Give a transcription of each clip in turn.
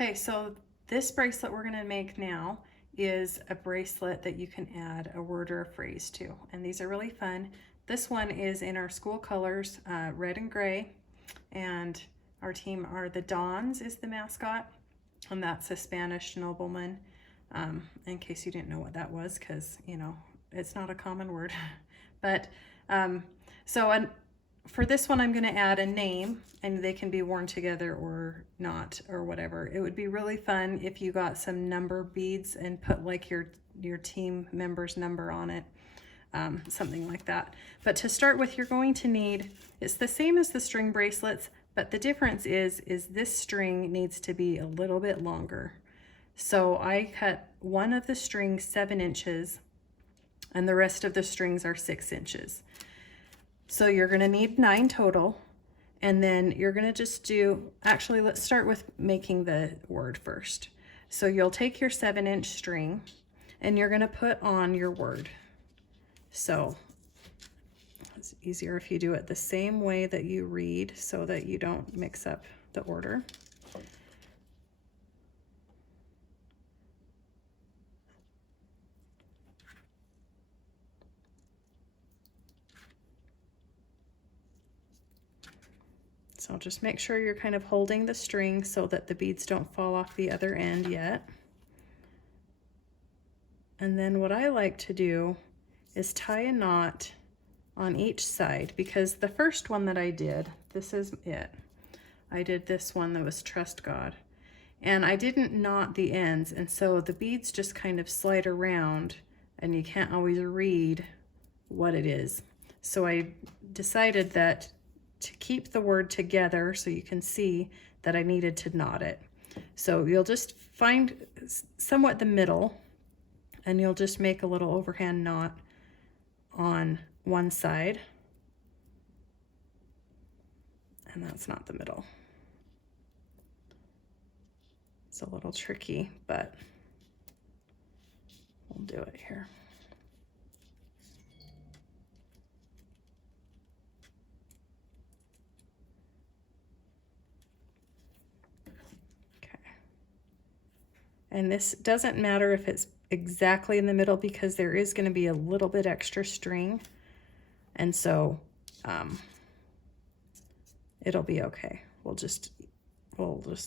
Okay, so this bracelet we're gonna make now is a bracelet that you can add a word or a phrase to, and these are really fun. This one is in our school colors, red and gray, and our team are the Dons is the mascot, and that's a Spanish nobleman, in case you didn't know what that was, because, you know, it's not a common word. But for this one, I'm going to add a name, and they can be worn together or not or whatever. It would be really fun if you got some number beads and put like your team member's number on it, something like that. But to start with, you're going to need, it's the same as the string bracelets, but the difference is this string needs to be a little bit longer. So I cut one of the strings 7 inches, and the rest of the strings are 6 inches. So you're going to need 9 total, and then you're going to just do, actually let's start with making the word first. So you'll take your 7-inch string and you're going to put on your word. So it's easier if you do it the same way that you read so that you don't mix up the order. So just make sure you're kind of holding the string so that the beads don't fall off the other end yet. And then what I like to do is tie a knot on each side, because the first one that I did, this is it. I did this one that was Trust God, and I didn't knot the ends, and so the beads just kind of slide around and you can't always read what it is. So I decided that to keep the word together so you can see that I needed to knot it. So you'll just find somewhat the middle, and you'll just make a little overhand knot on one side, and that's not the middle. It's a little tricky, but we'll do it here. And this doesn't matter if it's exactly in the middle, because there is going to be a little bit extra string, and so it'll be okay. We'll just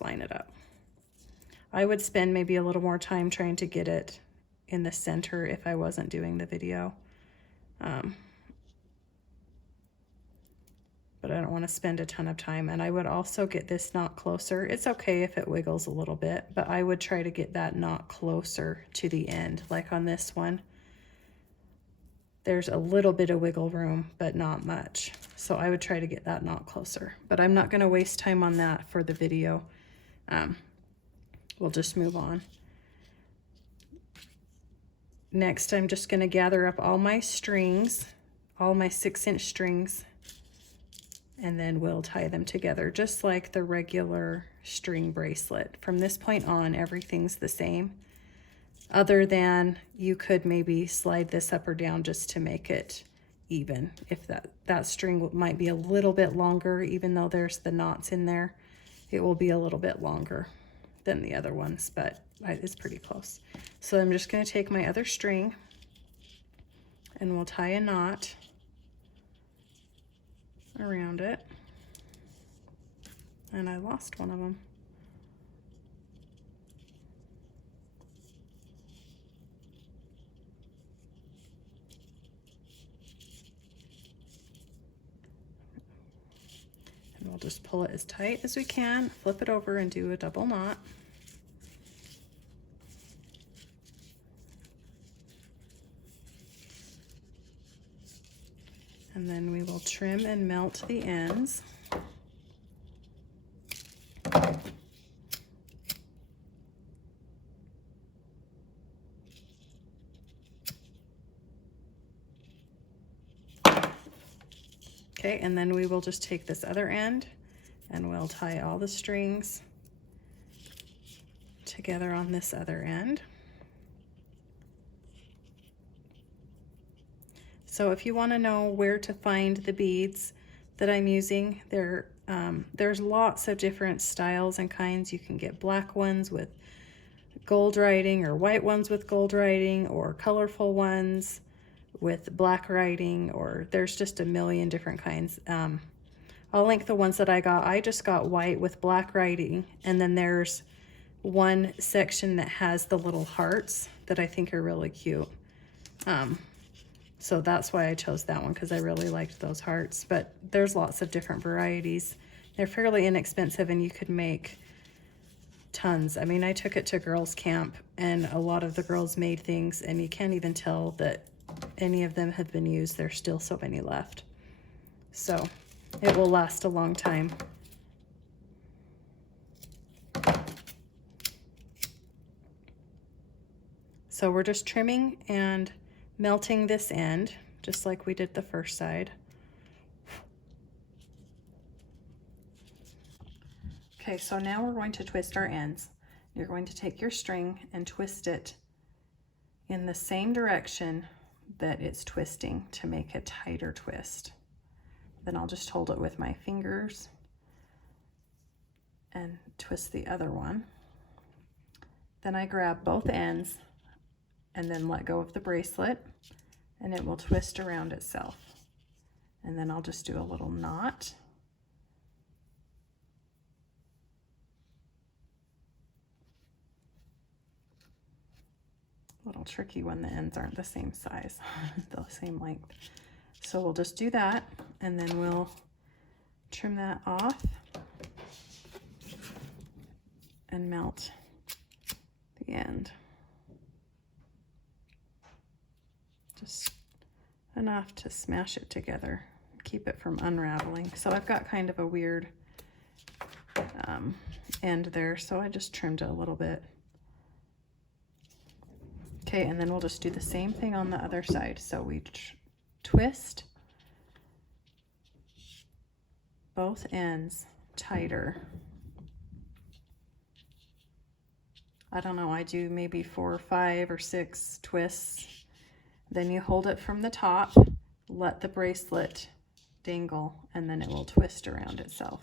line it up. I would spend maybe a little more time trying to get it in the center if I wasn't doing the video, but I don't want to spend a ton of time. And I would also get this knot closer. It's okay if it wiggles a little bit, but I would try to get that knot closer to the end. Like on this one, there's a little bit of wiggle room, but not much. So I would try to get that knot closer, but I'm not going to waste time on that for the video. We'll just move on. Next, I'm just going to gather up all my strings, all my 6-inch strings, and then we'll tie them together just like the regular string bracelet. From this point on, everything's the same, other than you could maybe slide this up or down just to make it even. If that string might be a little bit longer, even though there's the knots in there, it will be a little bit longer than the other ones, but it's pretty close. So I'm just going to take my other string and we'll tie a knot around it. And I lost one of them. And we'll just pull it as tight as we can, flip it over and do a double knot. And then we will trim and melt the ends. Okay, and then we will just take this other end and we'll tie all the strings together on this other end. So if you want to know where to find the beads, that I'm using. There's lots of different styles and kinds. You can get black ones with gold writing, or white ones with gold writing, or colorful ones with black writing, or there's just a million different kinds. I'll link the ones that I got. I just got white with black writing, and then there's one section that has the little hearts that I think are really cute. So that's why I chose that one, because I really liked those hearts. But there's lots of different varieties. They're fairly inexpensive, and you could make tons. I mean, I took it to girls' camp, and a lot of the girls made things, and you can't even tell that any of them have been used. There's still so many left. So it will last a long time. So we're just trimming and melting this end, just like we did the first side. Okay, so now we're going to twist our ends. You're going to take your string and twist it in the same direction that it's twisting to make a tighter twist. Then I'll just hold it with my fingers and twist the other one. Then I grab both ends and then let go of the bracelet, and it will twist around itself. And then I'll just do a little knot. A little tricky when the ends aren't the same size, the same length. So we'll just do that, and then we'll trim that off and melt the end. Just enough to smash it together, keep it from unraveling. So I've got kind of a weird end there, so I just trimmed it a little bit. Okay, and then we'll just do the same thing on the other side. So we twist both ends tighter. I don't know, I do maybe 4 or 5 or 6 twists. Then you hold it from the top, let the bracelet dangle, and then it will twist around itself.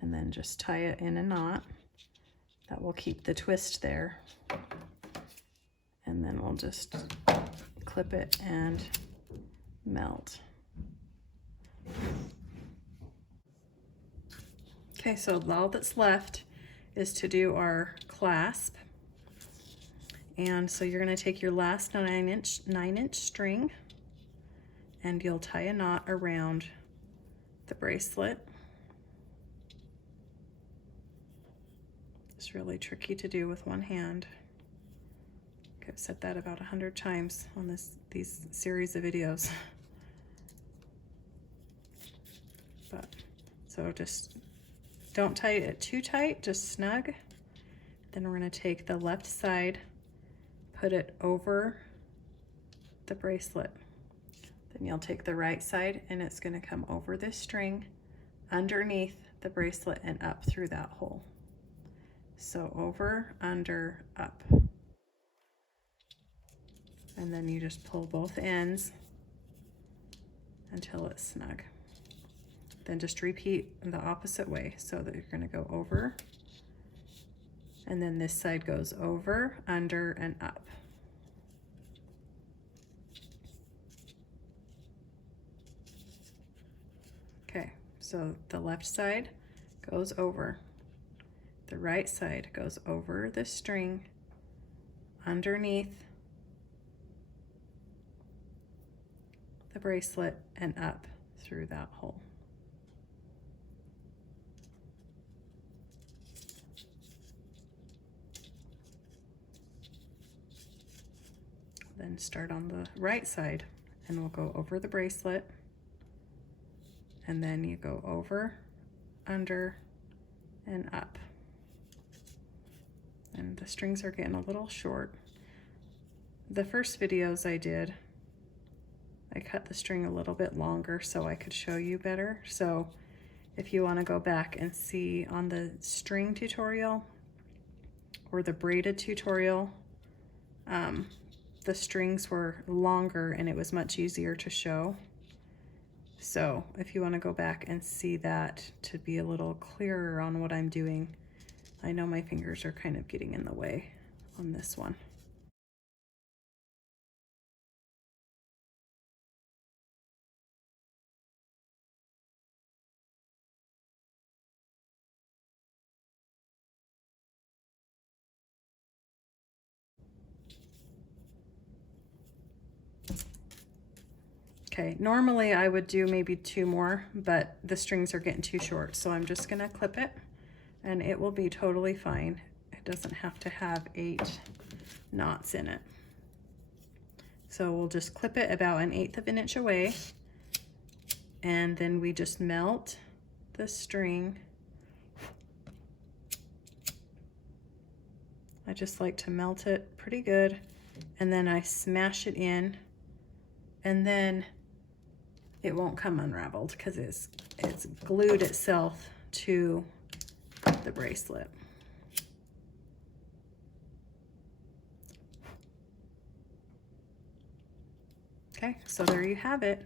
And then just tie it in a knot. That will keep the twist there. And then we'll just clip it and melt. Okay, so all that's left is to do our clasp. And so you're going to take your last 9-inch string, and you'll tie a knot around the bracelet. It's really tricky to do with one hand. I've said that about 100 times on these series of videos. But so just don't tie it too tight, just snug. Then we're going to take the left side, put it over the bracelet. Then you'll take the right side, and it's going to come over this string, underneath the bracelet, and up through that hole. So over, under, up. And then you just pull both ends until it's snug. Then just repeat the opposite way, so that you're going to go over, and then this side goes over, under, and up. Okay, so the left side goes over, the right side goes over the string, underneath the bracelet, and up through that hole. Then start on the right side, and we'll go over the bracelet, and then you go over, under, and up. And the strings are getting a little short. The first videos I did, I cut the string a little bit longer so I could show you better. So if you want to go back and see on the string tutorial or the braided tutorial, the strings were longer and it was much easier to show. So if you want to go back and see that to be a little clearer on what I'm doing, I know my fingers are kind of getting in the way on this one. Okay, normally I would do maybe 2 more, but the strings are getting too short, so I'm just gonna clip it and it will be totally fine. It doesn't have to have 8 knots in it. So we'll just clip it about 1/8 of an inch away, and then we just melt the string. I just like to melt it pretty good, and then I smash it in, and then it won't come unraveled because it's glued itself to the bracelet. Okay, so there you have it.